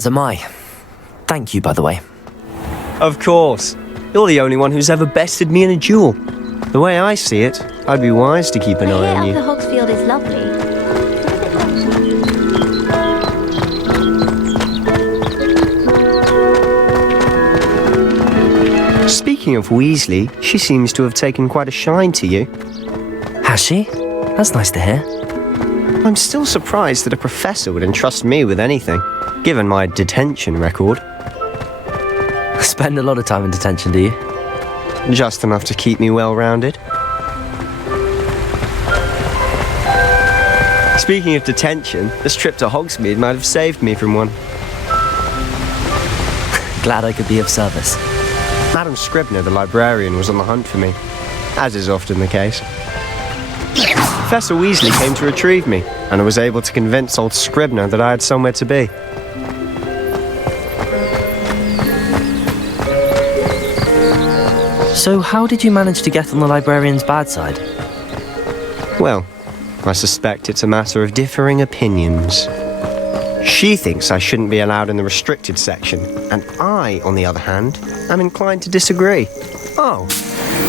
As am I. Thank you, by the way. Of course. You're the only one who's ever bested me in a duel. The way I see it, I'd be wise to keep an eye on you. The Hogsfield is lovely. Speaking of Weasley, she seems to have taken quite a shine to you. Has she? That's nice to hear. I'm still surprised that a professor would entrust me with anything, given my detention record. Spend a lot of time in detention, do you? Just enough to keep me well-rounded. Speaking of detention, this trip to Hogsmeade might have saved me from one. Glad I could be of service. Madam Scribner, the librarian, was on the hunt for me, as is often the case. Professor Weasley came to retrieve me, and I was able to convince old Scribner that I had somewhere to be. So how did you manage to get on the librarian's bad side? Well, I suspect it's a matter of differing opinions. She thinks I shouldn't be allowed in the restricted section, and I, on the other hand, am inclined to disagree. Oh,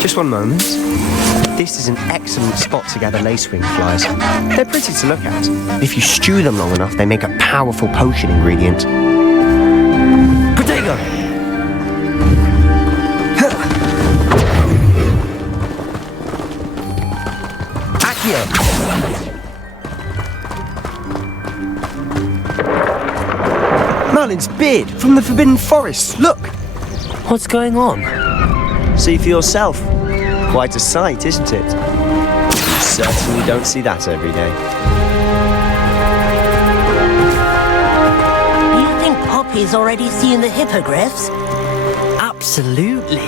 just one moment. This is an excellent spot to gather lacewing flies. They're pretty to look at. If you stew them long enough, they make a powerful potion ingredient. Potato! Accio! Merlin's beard from the Forbidden Forest, look! What's going on? See for yourself. Quite a sight, isn't it? You certainly don't see that every day. You think Poppy's already seen the hippogriffs? Absolutely.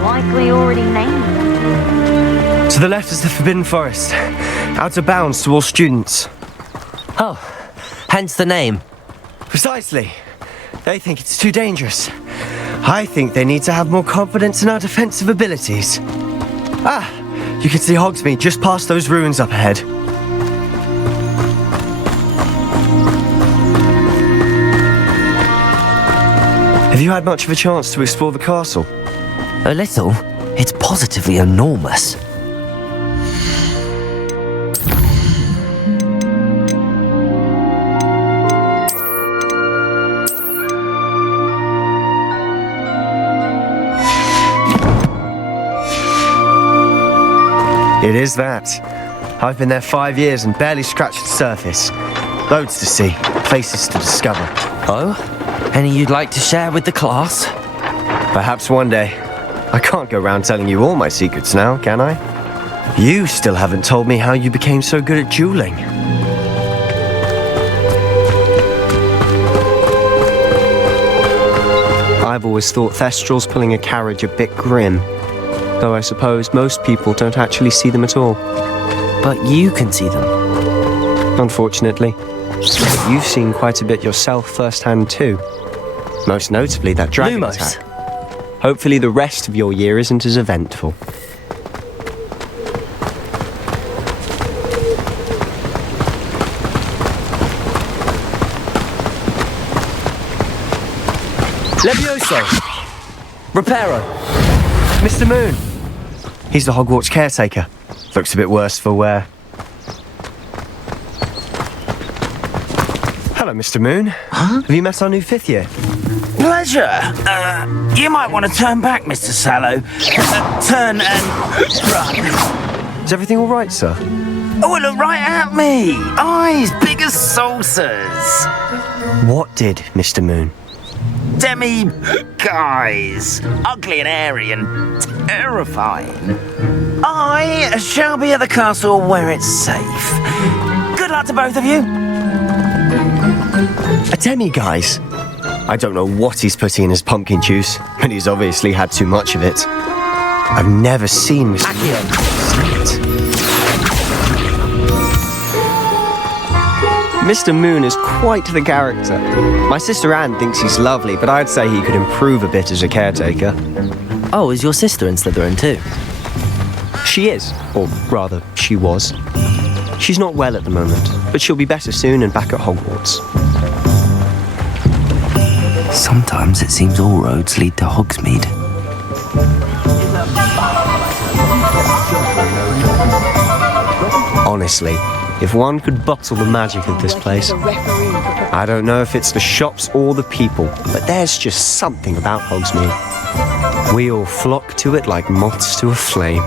Likely already named them. To the left is the Forbidden Forest. Out of bounds to all students. Oh, hence the name. Precisely. They think it's too dangerous. I think they need to have more confidence in our defensive abilities. Ah, you can see Hogsmeade just past those ruins up ahead. Have you had much of a chance to explore the castle? A little. It's positively enormous. It is that. I've been there 5 years and barely scratched the surface. Loads to see, places to discover. Oh? Any you'd like to share with the class? Perhaps one day. I can't go around telling you all my secrets now, can I? You still haven't told me how you became so good at dueling. I've always thought Thestrals pulling a carriage a bit grim. Though I suppose most people don't actually see them at all. But you can see them. Unfortunately. But you've seen quite a bit yourself firsthand too. Most notably that dragon attack. Hopefully the rest of your year isn't as eventful. Levioso! Reparo! Mr. Moon! He's the Hogwarts caretaker. Looks a bit worse for wear. Hello, Mr. Moon. Huh? Have you met our new 5th year? Pleasure. You might want to turn back, Mr. Sallow. Turn and run. Is everything all right, sir? Oh, look right at me. Eyes big as saucers. What did, Mr. Moon? Guys. Ugly and airy and terrifying. I shall be at the castle where it's safe. Good luck to both of you. A demi-guise? I don't know what he's putting in his pumpkin juice, but he's obviously had too much of it. I've never seen Mr. Moon. Mr. Moon is quite the character. My sister Anne thinks he's lovely, but I'd say he could improve a bit as a caretaker. Oh, is your sister in Slytherin too? She is, or rather, she was. She's not well at the moment, but she'll be better soon and back at Hogwarts. Sometimes it seems all roads lead to Hogsmeade. Honestly, if one could bottle the magic of this place, I don't know if it's the shops or the people, but there's just something about Hogsmeade. We all flock to it like moths to a flame.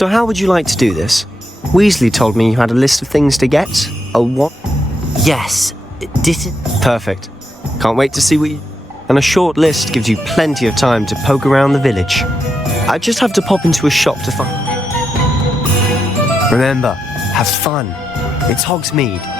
So how would you like to do this? Weasley told me you had a list of things to get. A what? Yes, Perfect. Can't wait to see what you... And a short list gives you plenty of time to poke around the village. I just have to pop into a shop to find... Remember, have fun. It's Hogsmeade.